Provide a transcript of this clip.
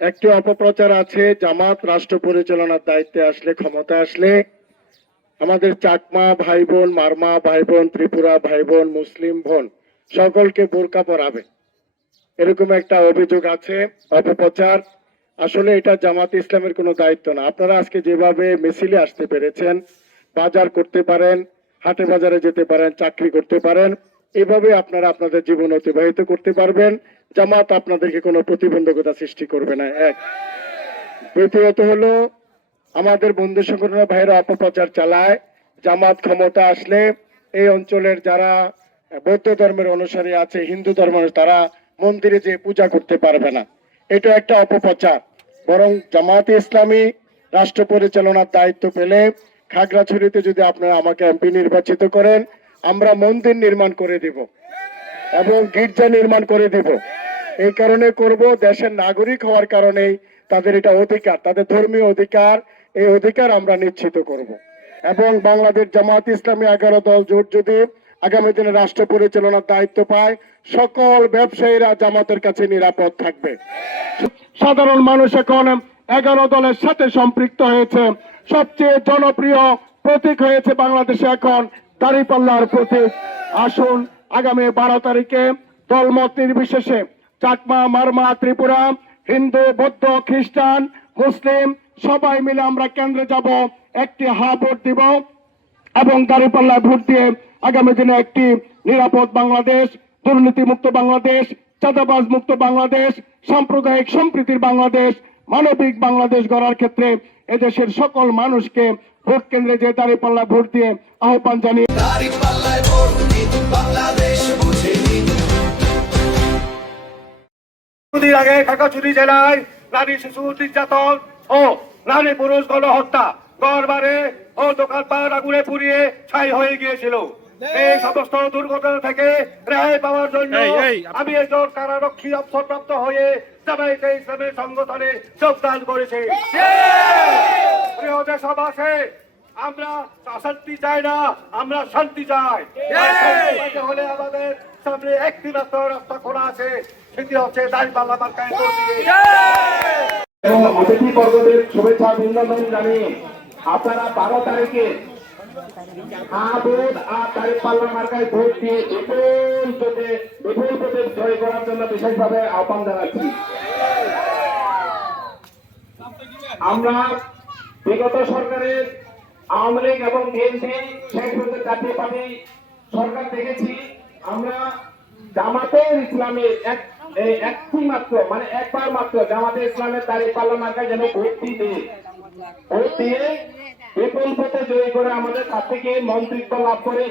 একটি অপপ্রচার আছে, জামাত রাষ্ট্র পরিচালনার দায়িত্বে আসলে, ক্ষমতা আসলে আমাদের চাকমা ভাই বোন, মারমা ভাই বোন, ত্রিপুরা ভাই বোন, মুসলিম বোন সকলকে বোরকা পরাবে, এরকম একটা অভিযোগ আছে, অপপ্রচার। আসলে এটা জামাত ইসলামের কোনো দায়িত্ব না। আপনারা আজকে যেভাবে মিছিলে আসতে পেরেছেন, বাজার করতে পারেন, হাটে বাজারে যেতে পারেন, চাকরি করতে পারেন, এভাবে আপনারা আপনাদের জীবন অতিবাহিত করতে পারবেন। জামাত আপনাদেরকে কোনো প্রতিবন্ধকতা সৃষ্টি করবে না। এক। দ্বিতীয়ত হলো, আমাদের বন্ধু সংগঠনের ভাইরা অপপ্রচার চালায়, জামাত ক্ষমতা আসলে এই অঞ্চলের যারা বৌদ্ধ ধর্মের অনুসারী আছে, হিন্দু ধর্মের, তারা মন্দিরে যে পূজা করতে পারবে না। এটা একটা অপপ্রচার। বরং জামাতে ইসলামী রাষ্ট্র পরিচালনার দায়িত্ব পেলে খাগড়াছড়িতে যদি আপনারা আমাকে এমপি নির্বাচিত করেন, আমরা মন্দির নির্মাণ করে দিব এবং গির্জা নির্মাণ করে দিব। এই কারণে করব, দেশের নাগরিক হওয়ার কারণেই তাদের এটা অধিকার, তাদের ধর্মীয় অধিকার, এই অধিকার আমরা নিশ্চিত করব। এবং বাংলাদেশ জামাত ইসলামী 11 দল জোট যদি আগামী দিনে রাষ্ট্র পরিচালনার দায়িত্ব পায়, সকল ব্যবসায়ীরা জামাতের কাছে নিরাপদ থাকবে। সাধারণ মানুষ এখন 11 দলের সাথে সম্পৃক্ত হয়েছে। সবচেয়ে জনপ্রিয় প্রতীক হয়েছে বাংলাদেশে এখন দাঁড়িপাল্লার প্রতীক। আসুন আগামী 12 তারিখে দলমত নির্বিশেষে চাকমা, মারমা, ত্রিপুরা, হিন্দু, বৌদ্ধ, খ্রিস্টান, মুসলিম সবাই মিলে আমরা কেন্দ্রে যাব, একটি ভোট দিব এবং দাঁড়িপাল্লায় ভোট দিয়ে আগামী দিনে একটি নিরাপদ বাংলাদেশ, দুর্নীতি মুক্ত বাংলাদেশ, চাঁদাবাজ মুক্ত বাংলাদেশ, সাম্প্রদায়িক সম্প্রীতির বাংলাদেশ, মানবিক বাংলাদেশ গড়ার ক্ষেত্রে এদেশের সকল মানুষকে ভোট কেন্দ্রে যে দাঁড়িপাল্লায় ভোট দিয়ে আহ্বান জানিয়ে আগে খাগড়াছড়ি জেলায় নারী শিশু নির্যাতন ও নারী পুরুষ গণহত্যা, ঘরবাড়ি ও দোকানপাট আগুনে পুড়িয়ে ছাই হয়ে গিয়েছিল। এই সমস্ত দুর্ঘটনা থেকে রেহাই পাওয়ার জন্য আমি একজন কারারক্ষী অবসরপ্রাপ্ত হয়ে জামায়াতে ইসলামের সংগঠনে যোগদান করেছি। প্রিয় দেশবাসী, আমরা অশান্তি চাই না, আমরা শান্তি চাই। হলে আমাদের সামনে একটি মাত্র রাস্তা খোলা আছে, সেটি হচ্ছে দাঁড়িপাল্লা মার্কায় ভোট দিয়ে। এবং অতিথিবর্গদের শুভেচ্ছা অভিনন্দন জানিয়ে আপনারা 12 তারিখে ভোট আর দাঁড়িপাল্লা মার্কায় ভোট দিয়ে বিপুল ভোটে জয় করার জন্য বিশেষভাবে আহ্বান জানাচ্ছি। আমরা বিগত সরকারের আওয়ামী লীগ এবং বিএনপি, শেখ হাসিনা জাতীয় পার্টি সরকার দেখেছি, আমরা জামাতের ইসলামের একটি মাত্র মানে একবার মাত্র জামাতে ইসলামের দাঁড়িপাল্লা মার্কায় যেন ভোট দিয়ে বিপুল ভোটে জয়ী করে আমাদের কাছ থেকে মন্ত্রিত্ব লাভ করে